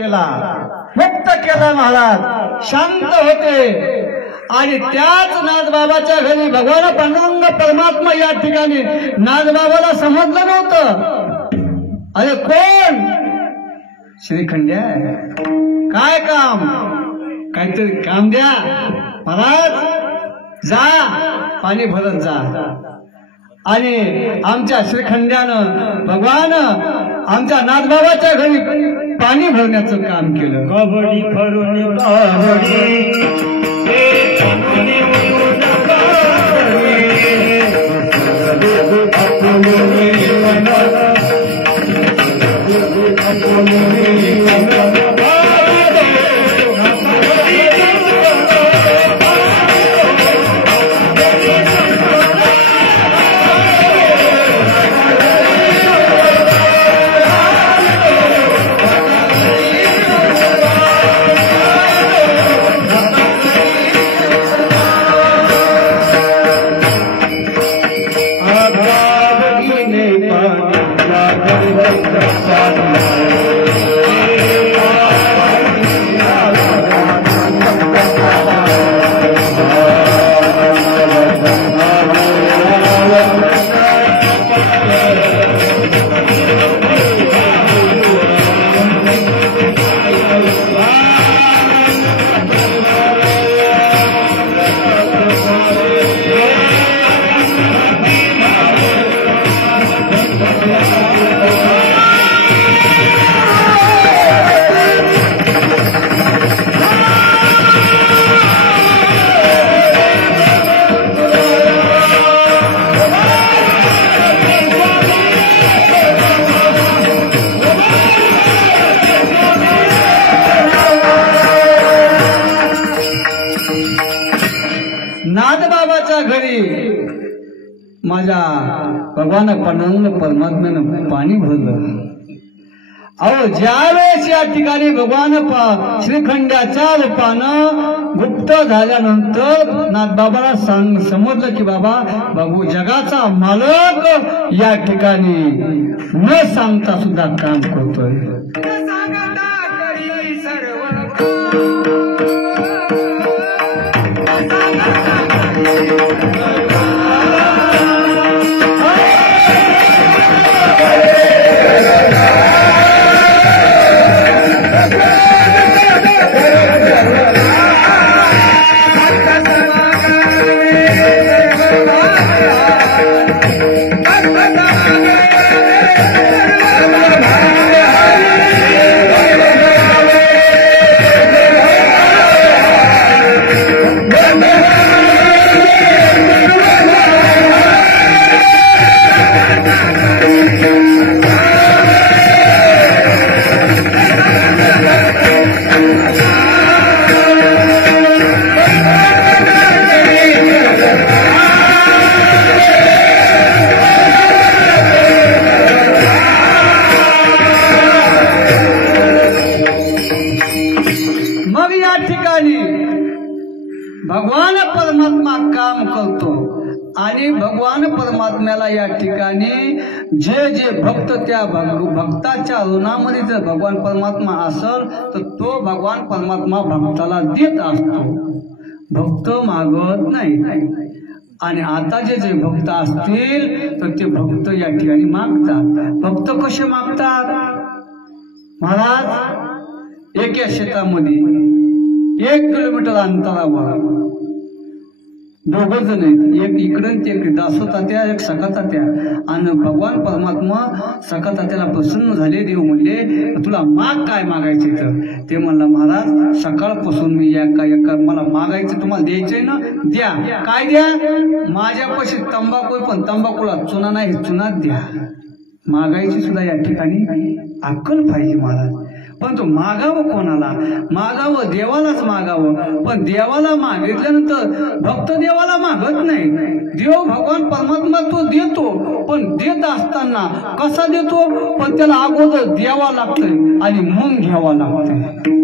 केला, मुक्त केला महाराज, शांत होते। आणि त्याच नाथबाबाच्या घरी भगवान पांडुरंग परमात्मा या ठिकाणी नाथबाबाला समजलं नव्हतं। अरे कोण? श्रीखंड्या, काय काम? काहीतरी काम द्या महाराज, जा पाणी भरत जा। आणि आमच्या श्रीखंड्यानं भगवान आमच्या नाथबाबाच्या घरी पाणी भरण्याचं काम केलं। कबड्डी भरून नाथबाबाच्या घरी माझ्या भगवान पांडुरंग परमात्म्यानं पाणी भरलं। अहो ज्यावेळेस या ठिकाणी भगवान श्रीखंड्याच्या रूपानं गुप्त झाल्यानंतर नाथबाबाला समजलं की बाबा बघू जगाचा मालक या ठिकाणी न सांगता सुद्धा काम करतोय। भगवान परमात्मा काम करतो आणि भगवान परमात्म्याला या ठिकाणी जे जे भक्त त्या भक्ताच्या ऋणामध्ये जर भगवान परमात्मा असेल तर तो भगवान परमात्मा भक्ताला देत असतो, भक्त मागत नाही। आणि आता जे जे भक्त असतील तर ते भक्त या ठिकाणी मागतात। भक्त कसे मागतात महाराज? एका शेतामध्ये 1 किलोमीटर अंतरावर दोघ जण आहेत, एक इकडं ते दासोतात्या, एक सखातात्या। आणि भगवान परमात्मा सखातात्याला प्रसन्न झाले, देव म्हणले तुला माग काय मागायचे? तर ते म्हणला महाराज सकाळपासून मी एका मला मागायचं तुम्हाला द्यायचंय ना, द्या। काय द्या? माझ्यापाशी तंबाखू, पण तंबाखूला चुना नाही, चुनात द्या। मागायची सुद्धा या ठिकाणी अक्कल पाहिजे महाराज। पण तो मागावं कोणाला? मागावं देवालाच मागावं। पण देवाला मागितल्यानंतर भक्त देवाला मागत नाही, देव भगवान परमात्मा तो देतो, पण देत असताना कसा देतो? पण त्याला अगोदर द्यावा लागतंय आणि मग घ्यावा लागतंय।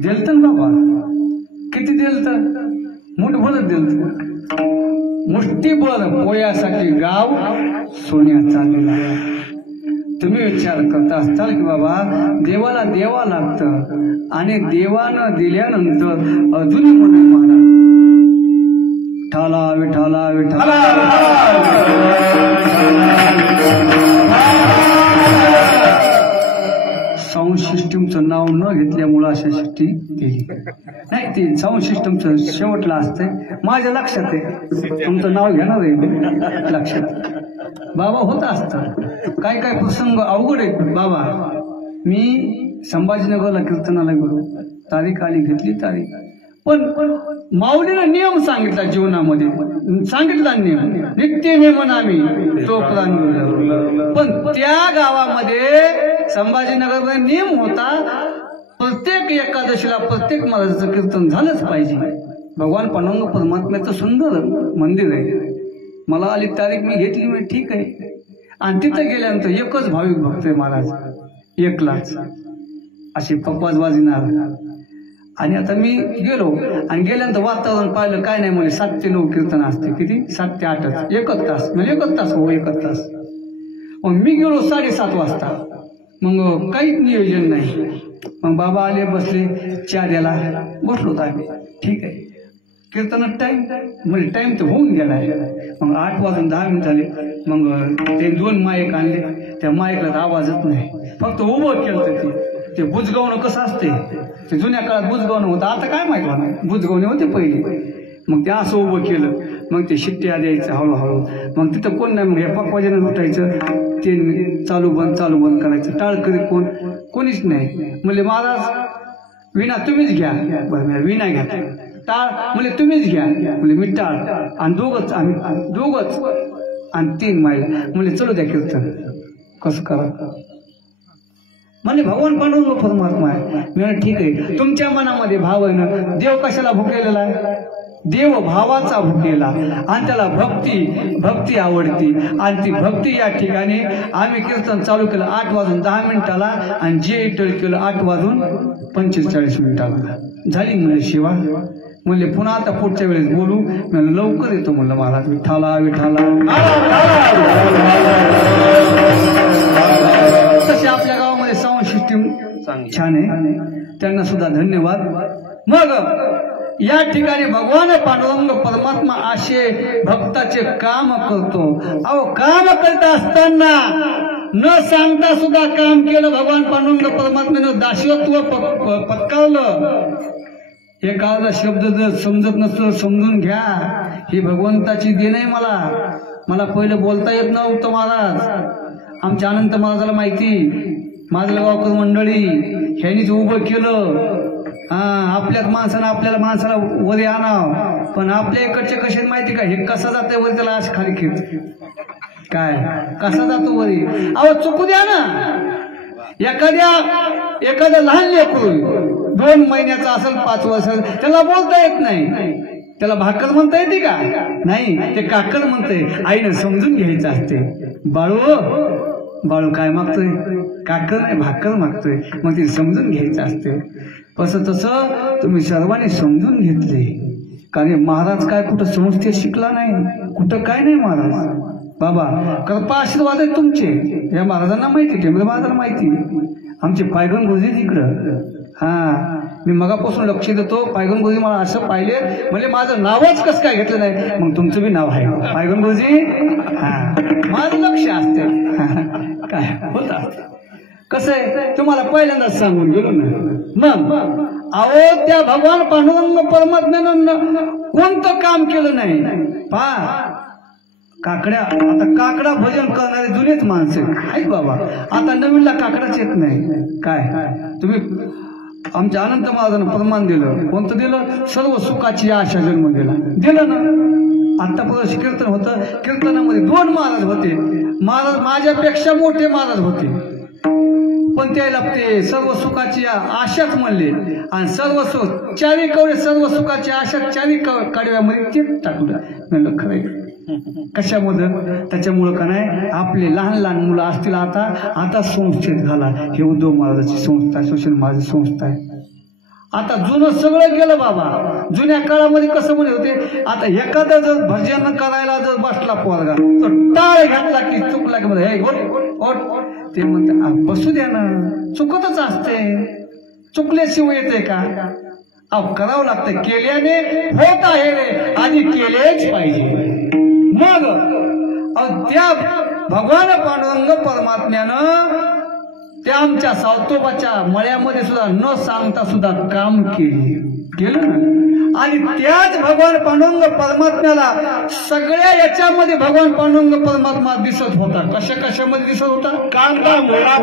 दिलत ना बाबा, किती दिलत? मुठभर दिलत. मुष्टीभर पोयासाठी गाव सोन्याचा दिला. तुम्ही विचार करता असताल की बाबा देवाला देवा लागतं आणि देवानं दिल्यानंतर अजूनही म्हणून महाराज विठाला विठाला विठाला. साऊंड सिस्टीमचं नाव न घेतल्यामुळं अशा सृष्टी केली नाही. ते साऊंड सिस्टमचं शेवटला असतंय. माझ्या लक्षात आहे, तुमचं नाव घेणार आहे लक्षात. बाबा होत असतात काय काय प्रसंग अवघड आहेत बाबा. मी संभाजीनगरला कीर्तनाला गेलो, तारीख आली, घेतली तारीख. पण माऊलीनं नियम सांगितला जीवनामध्ये, सांगितला नियम, नित्य नियमन आम्ही तो प्राण. पण त्या गावामध्ये संभाजीनगरमध्ये नियम होता, प्रत्येक एकादशीला प्रत्येक महाराजाचं कीर्तन झालंच पाहिजे. भगवान पांडुरंग परमात्म्याचं सुंदर मंदिर आहे. मला आली तारीख, मी घेतली, मी ठीक आहे. आणि तिथं गेल्यानंतर एकच भाविक भक्त आहे महाराज, एकलाच, असे पप्पाच वाजणार. आणि आता मी गेलो आणि गेल्यानंतर वातावरण पाहिलं, काय नाही म्हणे 7 ते 9 कीर्तन असते. किती? 7 ते 8च, एकच तास. म्हणजे एकच तास, हो एकच तास. मग मी गेलो 7:30 वाजता. मग काहीच नियोजन नाही. मग बाबा आले, बसले, चहा द्यायला बसलो होतो आम्ही. ठीक आहे, कीर्तनात टाइम म्हणजे टाइम तर होऊन गेलाय. मग 8 वाजून 10 मिनिट झाले. मग ते 2 माईक आणले, त्या माईकला आवाजच नाही, फक्त उभं केलं. ते बुजगावणं कसं असते, ते जुन्या काळात बुजगावणं होतं, आता काय माहिती होणार, बुजगावणे होते पहिले. मग ते असं उभं केलं, मग ते शिट्ट्या द्यायचं हळूहळू. मग तिथं कोण नाही, मग हे पक्वाजीनं उठायचं, ते चालू बंद करायचं. टाळकरी कोणीच नाही. म्हणजे महाराज विना तुम्हीच घ्या. बरं, विना घ्या. टाळ म्हणजे तुम्हीच घ्या. म्हणजे मी टाळ आणि दोघच, आम्ही दोघच आणि 3 मायला म्हणजे चलू द्या कीर्तन. कसं करा म्हणजे भगवान पांडुरंग परमात्मा आहे. मी ठीक आहे, तुमच्या मनामध्ये भाव आहे ना. देव कशाला भुकेलेला आहे? देव भावाचा भुकेला, आणि त्याला भक्ती आवडती. आणि ती भक्ती या ठिकाणी आम्ही कीर्तन चालू केलं 8 वाजून 10 मिनिटाला आणि जे इटल केलं 8 वाजून 45 मिनिटाला. झाली म्हणजे शिवा. म्हणले पुन्हा आता पुढच्या वेळेस बोलू. म्हणजे लवकर येतो म्हणलं महाराज. विठाला विठाला. तसे आपल्या गावामध्ये साऊंड सिस्टीम छान आहे, त्यांना सुद्धा धन्यवाद. मग या ठिकाणी भगवान पांडुरंग परमात्मा असे भक्ताचे काम करतो. अहो, काम करत असताना न सांगता सुद्धा काम केलं. भगवान पांडुरंग परमात्म्यानं दासत्व पत्करलं. एखादा शब्द जर समजत नसलं, समजून घ्या, ही भगवंताची देण आहे. मला पहिलं बोलता येत नव्हतं महाराज. आमच्या अनंत महाराजाला माहिती, माझगावकर मंडळी ह्यांनीच उभं केलं. आपल्याच माणसाला वरी आणाव. पण आपल्या इकडचे कसे माहिती का, हे कसा जाते वरी, त्याला असं खाली खेळ काय कसा जातो वरी. अहो, चुकू द्या ना. एखाद्या लहान लेकरू 2 महिन्याचा असेल, 5 वर्ष, त्याला बोलता येत नाही. त्याला भाकर म्हणता येते का? नाही, ते काकर म्हणते. आईनं समजून घ्यायचं असते. बाळू काय मागतोय? काकर नाही, भाकर मागतोय. मग ते समजून घ्यायचं असते. तसं तुम्ही सर्वांनी समजून घेतले. कारण महाराज काय कुठं संस्थेत शिकला नाही, कुठं काय नाही. महाराज बाबा कृपा आशीर्वाद आहे तुमचे. या महाराजांना माहिती, टेंबले महाराजांना माहिती. आमचे पायगन गुरुजी तिकडं. मी मगापासून लक्ष देतो. पायगन गुरुजी मला असं पाहिले, म्हणजे माझं नावच कसं काय घेतलं नाही. मग तुमचं बी नाव आहे पायगन गुरुजी. माझं लक्ष असते. काय होत असते, कसं आहे तुम्हाला पहिल्यांदाच सांगून गेलो ना. मग अहो, त्या भगवान पांडुरंग परमात्म्यानं कोणतं काम केलं नाही. काकड्या, आता काकडा भजन करणारे जुनेच माणसं आहेत बाबा. आता नवीनला काकडाच येत नाही. काय तुम्ही आमच्या अनंत महाराजांना प्रमाण दिलं. कोणतं दिलं? सर्व सुखाची आशा जन्म दिलं ना. आतापर्यंत कीर्तन होतं. कीर्तनामध्ये 2 महाराज होते. महाराज माझ्यापेक्षा मोठे महाराज होते, पण त्याला ते सर्व सुखाची आशाच म्हणले. आणि सर्व सुख 4 कवडे, सर्व सुखाची आशा 4 कडव्यामध्ये तेच टाकलं. म्हणलं खरं कशामध्ये? त्याच्यामुळं का नाही, आपले लहान मुलं असतील आता संस्थेत घाला. हे उद्धव महाराजाची संस्था, सुशील महाराज संस्था आहे. आता जुनं सगळं गेलं बाबा. जुन्या काळामध्ये कसं म्हणे होते, आता एखादा जर भजन करायला जर बसला पोरगा तर टाळ घातला की चुकला की हे ओट ते म्हणते बसू द्या ना, चुकतच असते, चुकल्याशिवाय येते का? अहो करावं लागतं, केल्याने होत आहे रे, आधी केलेच पाहिजे. मग त्या भगवान पांडुरंग परमात्म्यानं त्या आमच्या सावतोबाच्या मळ्यामध्ये सुद्धा न सांगता सुद्धा काम केलं ना. आणि त्याच भगवान पांडुरंग परमात्म्याला सगळ्या याच्यामध्ये भगवान पांडुरंग परमात्मा दिसत होता. कशा कशामध्ये दिसत होता? कांदा मुळा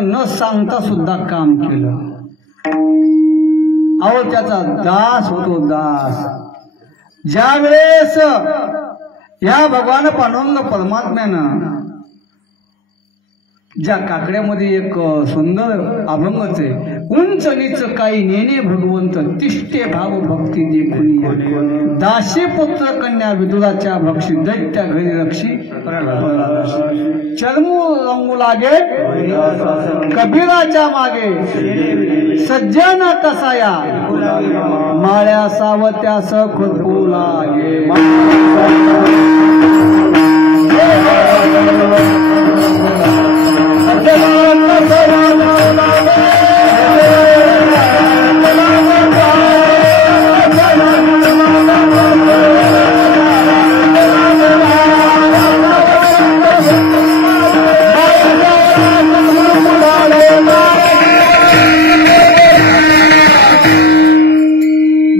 न सांगता सुद्धा काम केलं. अहो त्याचा दास होतो दास. ज्या वेळेस या भगवान पांडुरंग परमात्म्यानं ज्या काकड्यामध्ये एक सुंदर अभंगच आहे, उंच नीच काही नेणे भगवंत तिष्ठे भाव भक्ती देखुनी, दासी पुत्र कन्या विदुराच्या भक्षी दैत्या घरी रक्षी, चर्मू रंगू लागे कबीराच्या मागे, सज्जन कसाया माळ्या सावत्यास खुदकू लागे.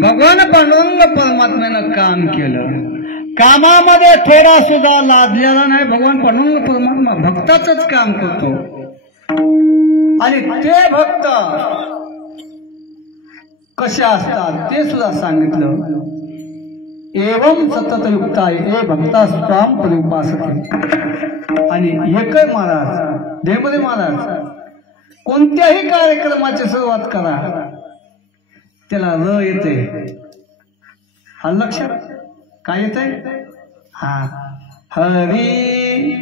भगवान पांडुरंग परमात्म्यानं काम केलं. कामामध्ये थोडा सुद्धा लादलेला नाही. भगवान पांडुरंग परमात्मा भक्ताचंच काम करतो. आणि ते भक्त कसे असतात ते सुद्धा सांगितलं. एवं सतत युक्ता ए भक्ता स्वाम परिउपासते. आणि एकय महाराज देवदेव महाराज कोणत्याही कार्यक्रमाची सुरुवात करा त्याला र येते. हा लक्षात काय येते? हा हरी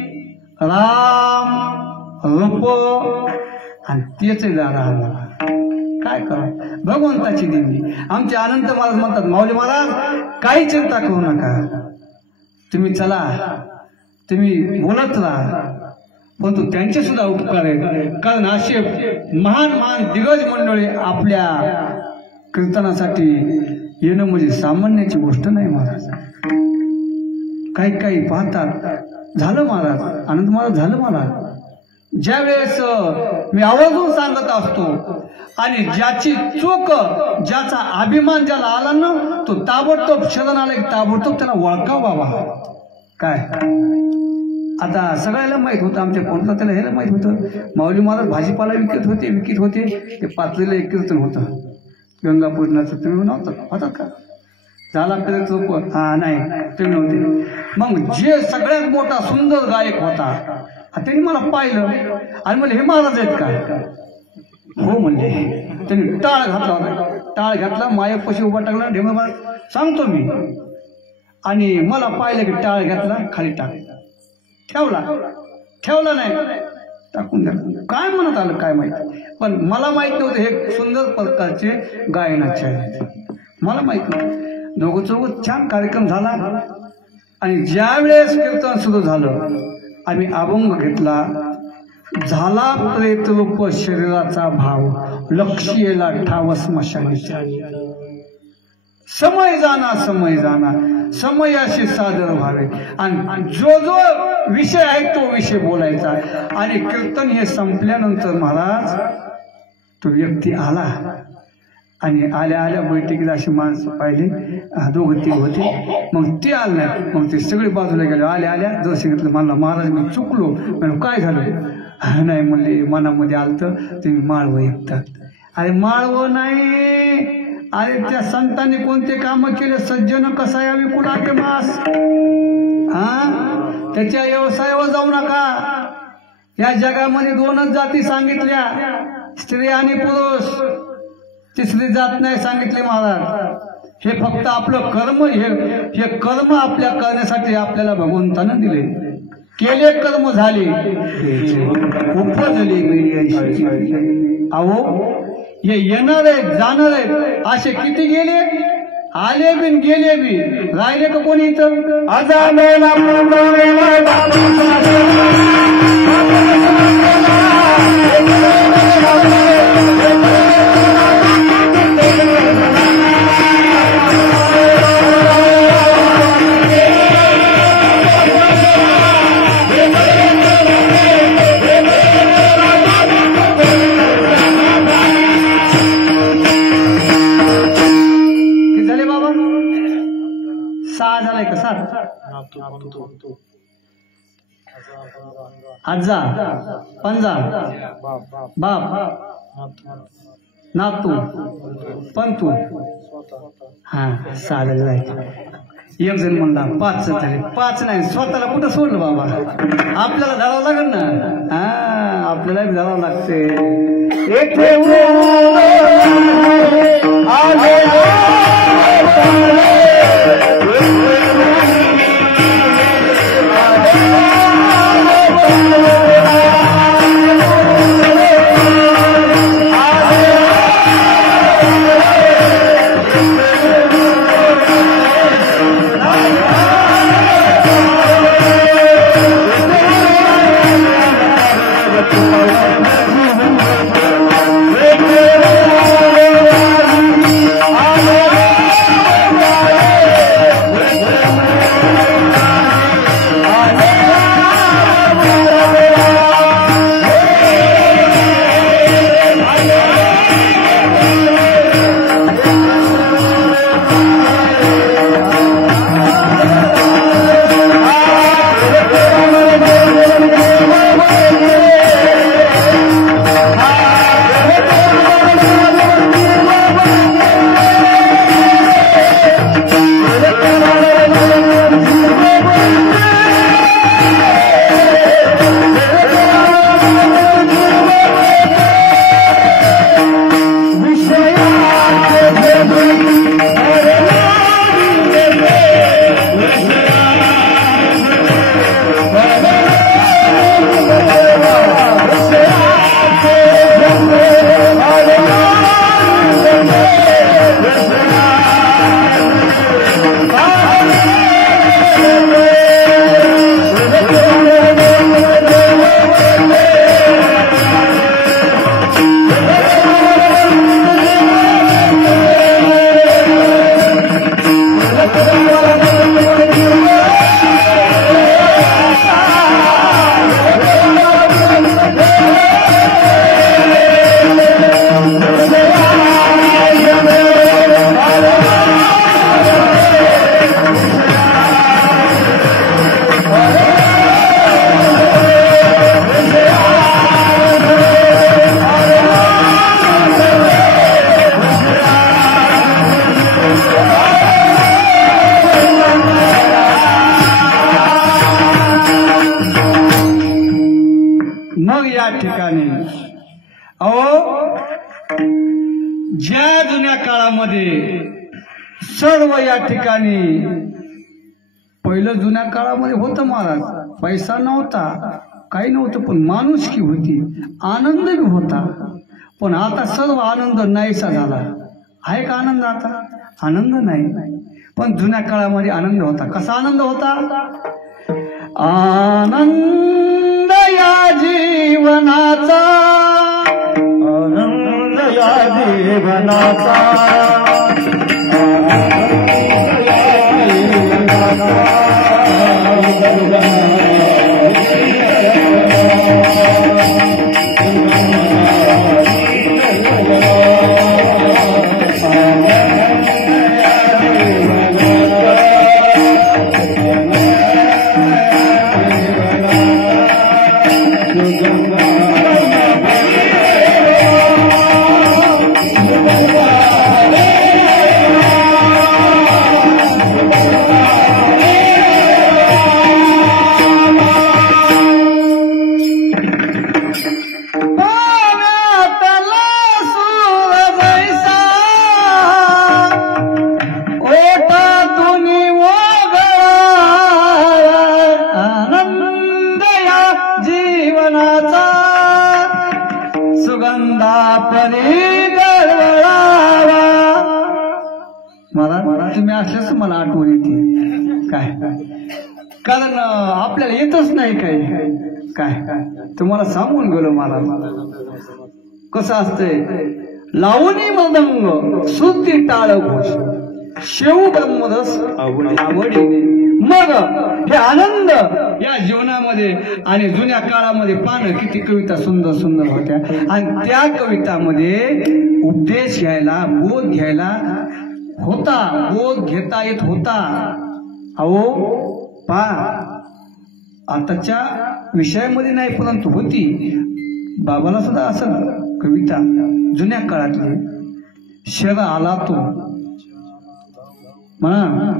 राम रूप आणि तेच जाणार. काय करा भगवंताची दिंडी. आमचे अनंत महाराज म्हणतात, माऊली महाराज काही चिंता करू नका, तुम्ही चला, तुम्ही बोलत राहा, परंतु त्यांचे सुद्धा उपकार आहेत. कारण असे महान महान दिग्गज मंडळी आपल्या कीर्तनासाठी येणं म्हणजे सामान्याची गोष्ट नाही महाराज. काही काही पाहतात झालं महाराज, आनंद महाराज झालं महाराज, ज्यावेळेस मी आवर्जून सांगत असतो आणि ज्याची चूक ज्याचा अभिमान ज्याला आला ना तो ताबडतोब शरण आला ताबडतोब त्याला वळखाव बाबा. काय आता सगळ्याला माहित होतं आमच्या कोणता त्याला ह्याला माहित होतं माऊली महाराज भाजीपाला विकत होते ते पातळीला एक कीर्तन होतं गंगापूरनाचं. तुम्ही नव्हतं होतात का झाला तरी चूक हा नाही तुम्ही नव्हते. मग जे सगळ्यात मोठा सुंदर गायक होता त्यांनी मला पाहिलं आणि म्हणले हे महाराज आहेत का. हो म्हणले. त्यांनी टाळ घातला होता. टाळ घातला मायापाशी उभा टाकला ढेमळ महाराज सांगतो मी आणि मला पाहिलं की टाळ घातला खाली ठेवला नाही टाकून द्या. काय म्हणत आलं काय माहिती पण मला माहित नव्हतं हे सुंदर प्रकारचे गायनाचे आहेत मला माहित नव्हतं. दोघं चौघं छान कार्यक्रम झाला आणि ज्या वेळेस कीर्तन सुरू झालं आम्ही अभंग घेतला. झाला प्रेतरूप शरीराचा भाव लक्ष येला ठाव स्मशानीचा. समय जाना समयाशी सादर व्हावे आणि जो विषय आहे तो विषय बोलायचा. आणि कीर्तन हे संपल्यानंतर महाराज तो व्यक्ती आला आणि आल्या बैठकीला अशी माणसं पाहिली 2-3 होते. मग ते आलं नाही मग ते सगळे बाजूला गेले. आल्या जसं घेतलं म्हणला महाराज मी चुकलो. म्हणून काय झालं नाही म्हणले मनामध्ये आलतं तुम्ही माळवं ऐकतात. अरे माळवं नाही अरे त्या संतांनी कोणते काम केले सज्जन कसा या विकुल आके मास त्याच्या व्यवसायावर जाऊ नका. या जगामध्ये 2च जाती सांगितल्या स्त्री आणि पुरुष. तिसरी जात नाही सांगितले महाराज. हे फक्त आपलं कर्म हे कर्म आपल्या करण्यासाठी आपल्याला भगवंतानं दिले. केले कर्म झाले उपजले गेली. अहो हे येणार आहेत जाणार आहेत असे किती गेले आले बिन गेले बी राहिले का कोणी इथं. आजा पंजा बाप नातू पंतू हा 6 झाले. एक जण म्हणला 5 झाले. 5 नाही स्वतःला कुठं सोडलं बाबा. आपल्याला धरावं लागेल ना. आपल्याला धरावं लागते. ठिकाणी अहो ज्या जुन्या काळामध्ये सर्व या ठिकाणी पहिलं जुन्या काळामध्ये होतं महाराज, पैसा नव्हता, काही नव्हतं, पण माणुसकी होती, आनंद बी होता. पण आता सर्व आनंद नाहीसा झाला. आहे का आनंद? आता आनंद नाही. पण जुन्या काळामध्ये आनंद होता. कसा आनंद होता? आनंद या जीवनाचा, आनंद या जीवनाचा, तुम्ही असल्याच मला आठवण येते. काय कारण आपल्याला येतच नाही काय. काय तुम्हाला सांगून गेलो मला कसं असतंय. लावणी मृदंग श्रुती टाळ घोष शेव ब्रह्मरस आवडीने. मग हे आनंद या जीवनामध्ये आणि जुन्या काळामध्ये पानं किती कविता सुंदर सुंदर होत्या. आणि त्या कवितामध्ये उपदेश घ्यायला, बोध घ्यायला होता, बोध घेता येत होता. अहो पा आताच्या विषयामध्ये नाही, परंतु होती. बाबाला सुद्धा असं कविता जुन्या काळातली. शर आला तो म्हणा,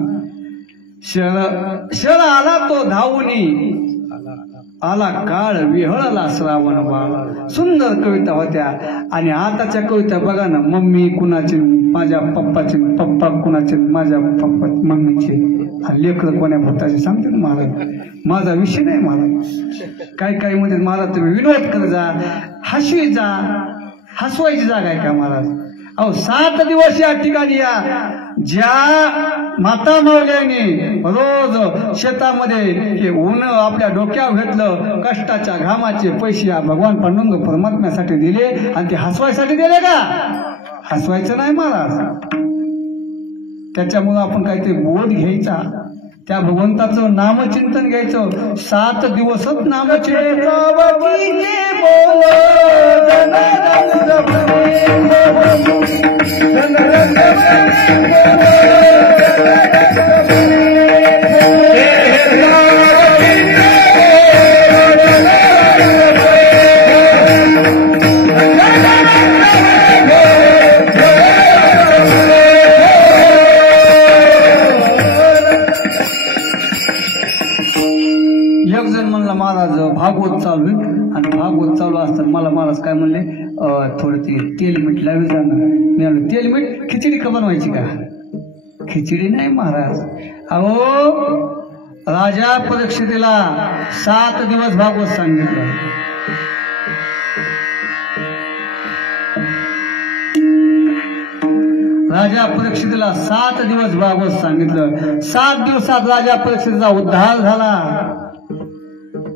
शर आला तो धावूनी, आला काळ विहळला श्रावण बाळ. सुंदर कविता होत्या. आणि आताच्या कविता बघा ना, मम्मी कुणाची, माझ्या पप्पाची, पप्पा कुणाचे, माझ्या पप्पा मम्मीचे, लेकर कोण्या भूताचे सांगते ना महाराज. माझा विषय नाही महाराज. काही मध्ये महाराज तुम्ही विनोद कर जा, हसवी जा, हसवायची जागा आहे का महाराज? अहो 7 दिवस या ठिकाणी या. ज्या माता मावल्याने रोज शेतामध्ये हे ऊन आपल्या डोक्यावर घेतलं, कष्टाच्या घामाचे पैसे या भगवान पांडुरंग परमात्म्यासाठी दिले. आणि ते हसवायसाठी दिले का? हसवायचं नाही महाराज. त्याच्यामुळे आपण काहीतरी बोध घ्यायचा, त्या भगवंताचं नामचिंतन घ्यायचं. 7 दिवसच नामचिंतन. एक जण म्हणला महाराज भागवत चालू आहे. आणि भागवत चालू असताना मला महाराज काय म्हणले, थोडं ते तेल मीठ लावी जाणं. मी आलो तेल मीठ खिचडी का बनवायची का? खिचडी नाही महाराज. अहो राजा परीक्षितीला 7 दिवस भागवत सांगितलं. राजा परीक्षितीला 7 दिवस भागवत सांगितलं. 7 दिवसात राजा परीक्षितीचा उद्धार झाला.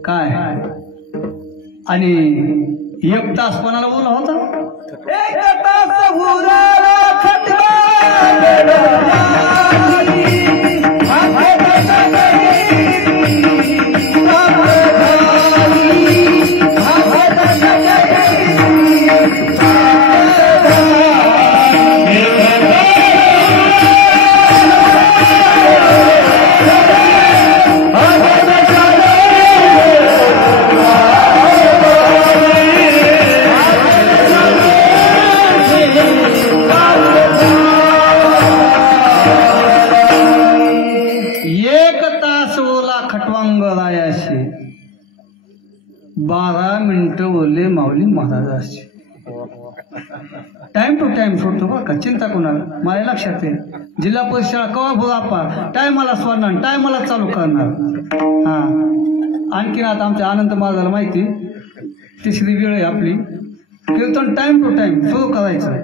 काय आणि 1 तास कोणाला बोलला होता? 1 तास उराला खटका महाराजांची टाइम टू टाइम सोडतो बरं का, चिंता कोणाला. मला लक्षात आहे जिल्हा परिषद शाळा कवा बोलापा टायमाला सोडणार, टायमाला चालू करणार. हा आणखीन आता आमच्या आनंद महाराजाला माहिती तिसरी वेळ आहे आपली. कीर्तन टाइम टू टाइम सुरू करायचं,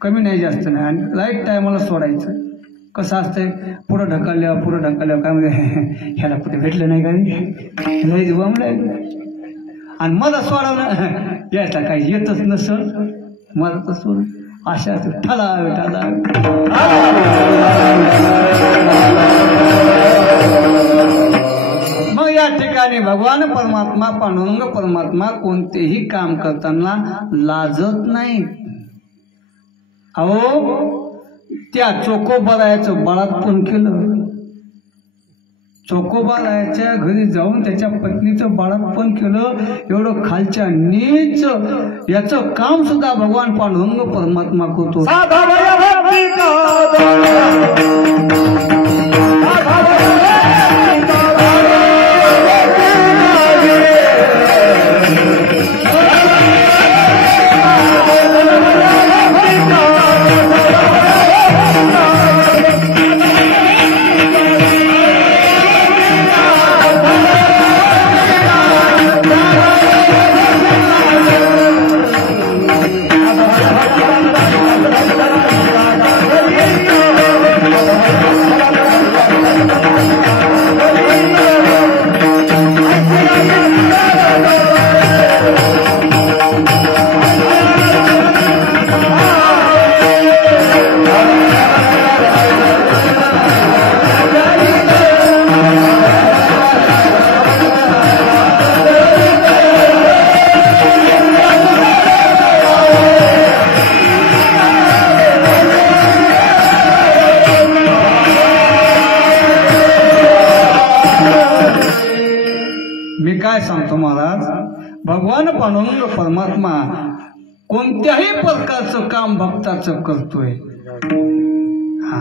कमी नाही जास्त नाही, आणि राईट टायमाला सोडायचं. कसं असतंय पुढं ढकलल्यावर काय म्हणजे ह्याला कुठे भेटलं नाही का नाही बमलाय, आणि मला सोडवलं यायचा काही येतच नसल मला तर सोड अशा ठला. मग या ठिकाणी भगवान परमात्मा पांडुरंग परमात्मा कोणतेही काम करताना लाजत नाही. अहो त्या चोकोबारायाचं बाळातपण केलं, चोकोबारायाच्या घरी जाऊन त्याच्या पत्नीचं बाळातपण केलं. एवढं खालच्या नीच याचं काम सुद्धा भगवान पांडुरंग परमात्मा करतो. भगवान पांडुरंग परमात्मा कोणत्याही प्रकारचं काम भक्ताचं करतोय. हा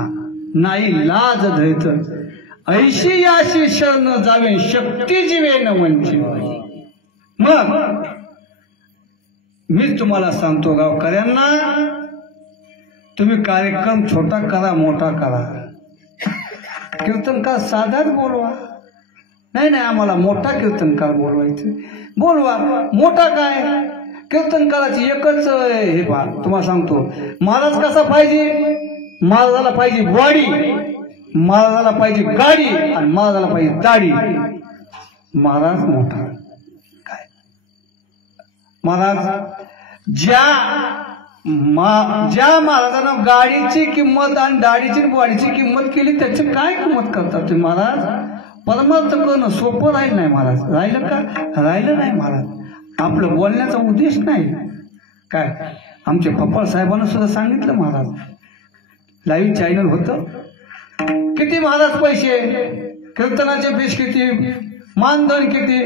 नाही लाज धैत ऐशी याशी शरण जावे शक्ती जीवे न वंचित. मग मी तुम्हाला सांगतो गावकऱ्यांना, तुम्ही कार्यक्रम छोटा करा मोठा करा, कीर्तनकार साधाच बोलवा. नाही आम्हाला मोठा कीर्तनकार बोलवायचं, बोलवा. मोठा काय कीर्तनकाराची एकच हे पहा तुम्हाला सांगतो. महाराज कसा पाहिजे, महाराजाला पाहिजे बॉडी, महाराजाला पाहिजे गाडी, आणि महाराजाला पाहिजे दाढी. महाराज मोठा काय, महाराज ज्या महाराजांना गाडीची किंमत आणि दाढीची बॉडीची किंमत केली त्याची काय किंमत करतात तुम्ही. महाराज परमार्थ करणं सोपं राहील नाही महाराज, राहिलं का, राहिलं नाही महाराज. आपलं बोलण्याचा उद्देश नाही काय. आमच्या पप्पा साहेबांना सुद्धा सांगितलं महाराज, लाईव्ह चॅनल होतं. किती महाराज पैसे, कीर्तनाचे फीस किती, मानधन किती,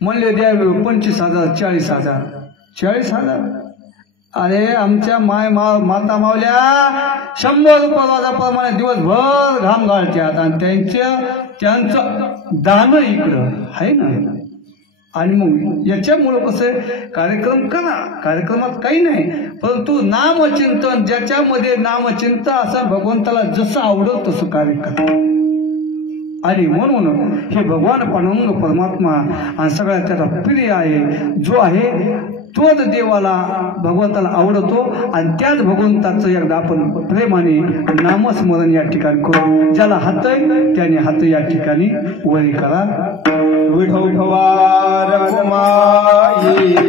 म्हणले द्यावे 25,000 40,000 40,000. अरे आमच्या माता मावल्या 100 रुपयाप्रमाणे दिवसभर घाम घालतात, आणि त्यांचं दान इकडं आहे ना. आणि मग याच्यामुळं कसं कार्यक्रम करा, कार्यक्रमात काही नाही, परंतु नामचिंतन, ज्याच्यामध्ये नामचिंतन असं भगवंताला जसं आवडत तसं कार्यक्रम. आणि म्हणून हे भगवान पांडुरंग परमात्मा आणि सगळ्यात त्याचा प्रिय आहे, जो आहे तोच देवाला भगवंताला आवडतो. आणि त्याच भगवंताचं एकदा आपण प्रेमाने नामस्मरण या ठिकाणी करू. ज्याला हात आहे त्याने हात या ठिकाणी वरी करा. विठोबा रखुमाई